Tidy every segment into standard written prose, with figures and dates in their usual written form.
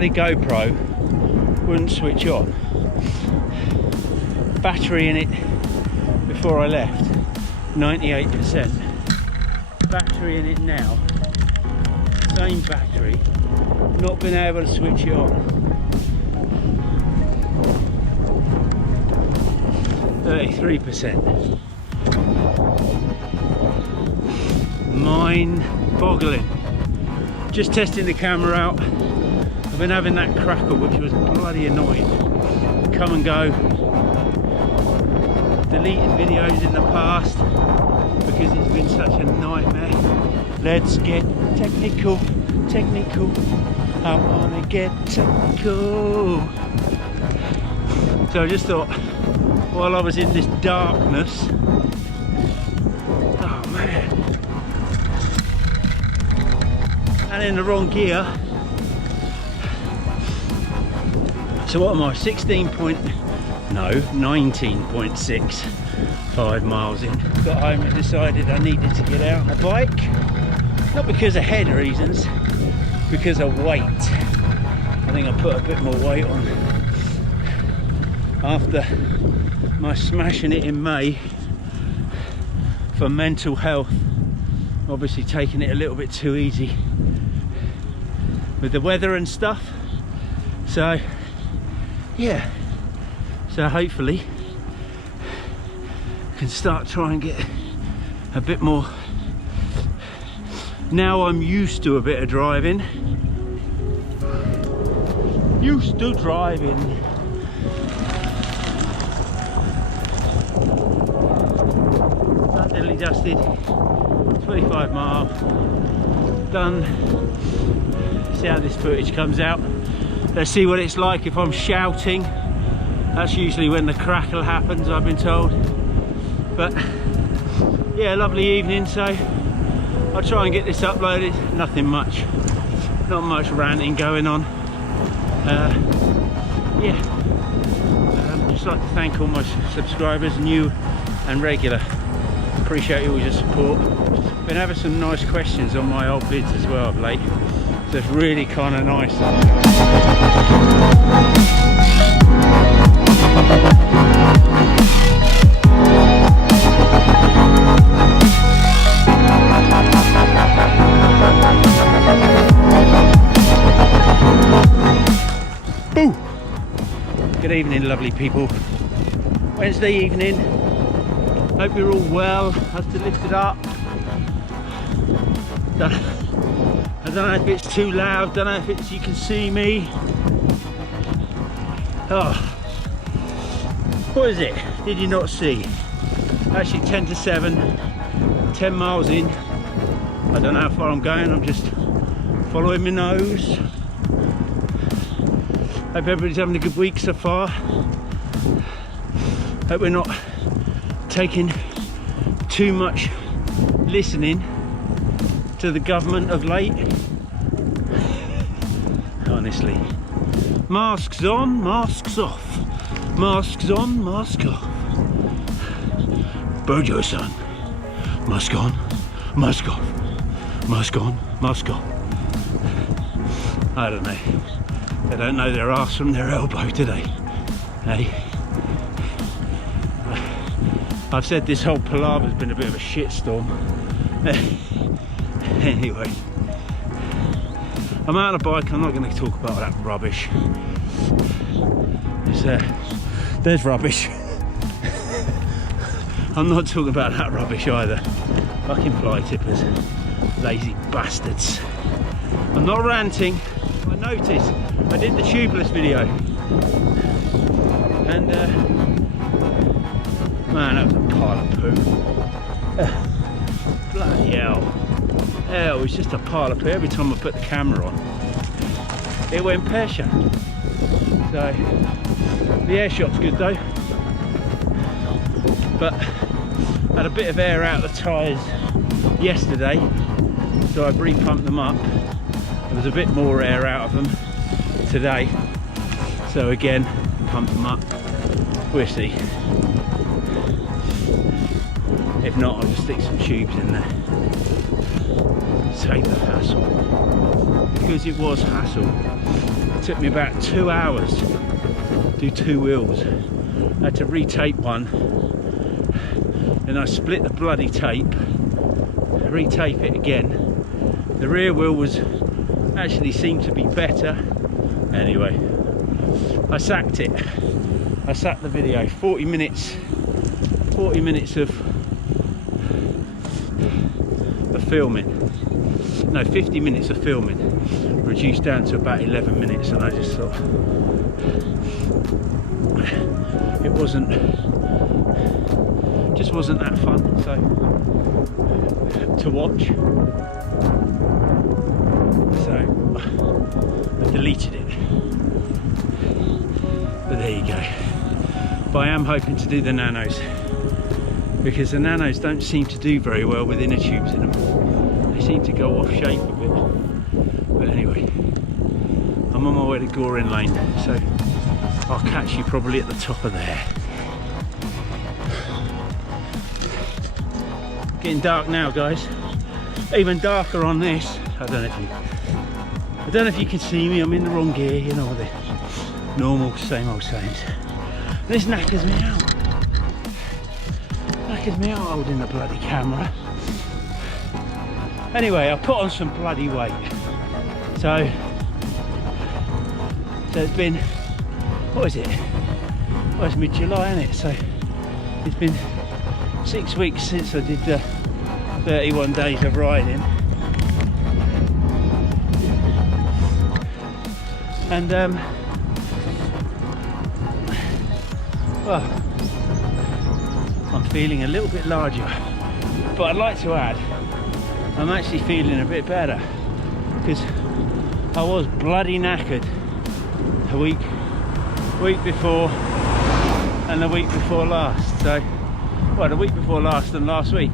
bloody GoPro wouldn't switch on. Battery in it before I left, 98%. Battery in it now, same battery, not been able to switch it on. 33%. Mind-boggling. Just testing the camera out. I've been having that crackle, which was bloody annoying. Come and go. Deleted videos in the past because it's been such a nightmare. Let's get technical. I wanna get technical. So I just thought, while I was in this darkness, oh man, and in the wrong gear. So what am I, 19.65 miles in. Got home and decided I needed to get out on a bike. Not because of head reasons, because of weight. I think I put a bit more weight on after my smashing it in May for mental health. Obviously taking it a little bit too easy with the weather and stuff. So yeah, so hopefully I can start trying and get a bit more. Now I'm used to a bit of driving. Used to driving. Diddly dusted, 25 mile, done. See how this footage comes out. Let's see what it's like if I'm shouting. That's usually when the crackle happens, I've been told. But yeah, lovely evening, so I'll try and get this uploaded. Nothing much, not much ranting going on. Yeah, just like to thank all my subscribers, new and regular. Appreciate all your support. Been having some nice questions on my old vids as well of late, so it's really kind of nice. Boo! Good evening, lovely people. Wednesday evening. Hope you're all well. Has to lift it up. I don't know if it's too loud. Don't know if it's, you can see me. Oh, what is it? Did you not see? Actually 10 to 7, 10 miles in. I don't know how far I'm going. I'm just following my nose. Hope everybody's having a good week so far. Hope we're not taking too much listening to the government of late. Honestly. Masks on, masks off. Masks on, mask off. Bojo son. Mask on, mask off. Mask on, mask off. I don't know. They don't know their arse from their elbow today. Hey? I've said this whole palaver's been a bit of a shitstorm. Anyway, I'm out on a bike. I'm not going to talk about that rubbish. There's rubbish. I'm not talking about that rubbish either. Fucking fly tippers, lazy bastards. I'm not ranting. I noticed I did the tubeless video, and man, that was a pile of poo. Bloody hell. Hell, it was just a pile of poo every time I put the camera on. It went pear-shaped. So, the air shot's good though. But, had a bit of air out of the tyres yesterday, so I've re-pumped them up. There was a bit more air out of them today. So again, pump them up. We'll see. If not, I'll just stick some tubes in there. Save the hassle. Because it was hassle. It took me about 2 hours to do 2 wheels. I had to retape one. Then I split the bloody tape. Retape it again. The rear wheel was actually seemed to be better. Anyway, I sacked it. I sacked the video. 40 minutes of filming. No, 50 minutes of filming reduced down to about 11 minutes, and I just thought it just wasn't that fun to watch. So I deleted it. But there you go. But I am hoping to do the nanos, because the nanos don't seem to do very well with inner tubes in them. They seem to go off shape a bit. But anyway, I'm on my way to Goring Lane, so I'll catch you probably at the top of there. Getting dark now, guys. Even darker on this. I don't know if you can see me. I'm in the wrong gear, you know, the normal same old sayings. This knackers me out. Knackers me out holding the bloody camera. Anyway, I put on some bloody weight. So it's been, what is it? Well, it's mid-July, isn't it? So it's been 6 weeks since I did 31 days of riding. And well, I'm feeling a little bit larger, but I'd like to add, I'm actually feeling a bit better, because I was bloody knackered the week before and the week before last. So, well, the week before last and last week.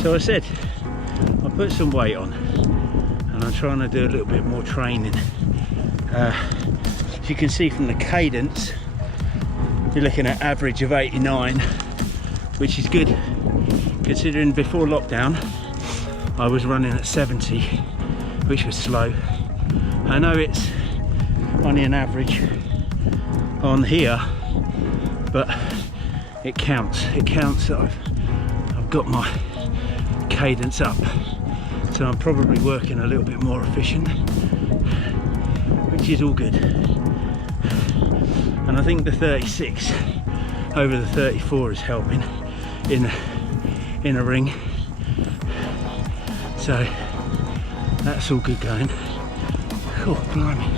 So I said I put some weight on, and I'm trying to do a little bit more training. As you can see from the cadence, you're looking at average of 89, which is good considering before lockdown I was running at 70, which was slow. I know it's only an average on here, but it counts that I've got my cadence up, so I'm probably working a little bit more efficient, which is all good. And I think the 36 over the 34 is helping in a ring, so that's all good going. Oh, blimey.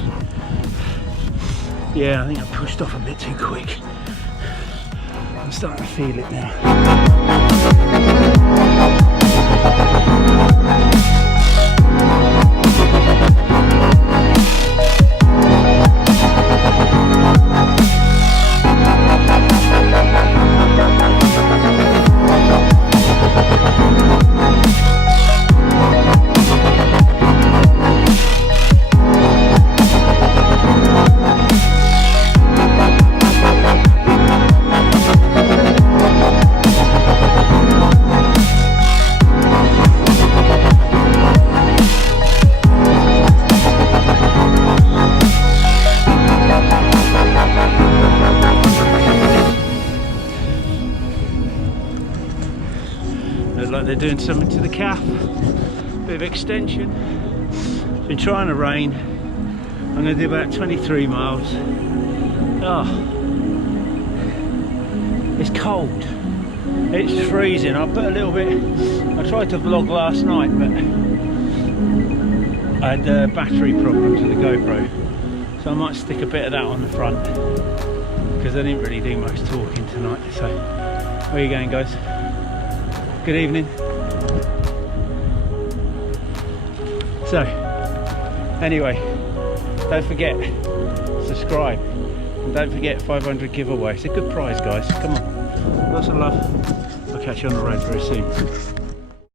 Yeah, I think I pushed off a bit too quick. I'm starting to feel it now. Like they're doing something to the calf, bit of extension. Been trying to rain. I'm going to do about 23 miles. Oh, it's cold, it's freezing. I put a little bit, I tried to vlog last night, but I had battery problems with the GoPro, so I might stick a bit of that on the front, because I didn't really do much talking tonight. So where are you going, guys? Good evening. So anyway, don't forget, subscribe, and don't forget 500 giveaway. It's a good prize, guys. Come on, lots of love. I'll catch you on the road very soon.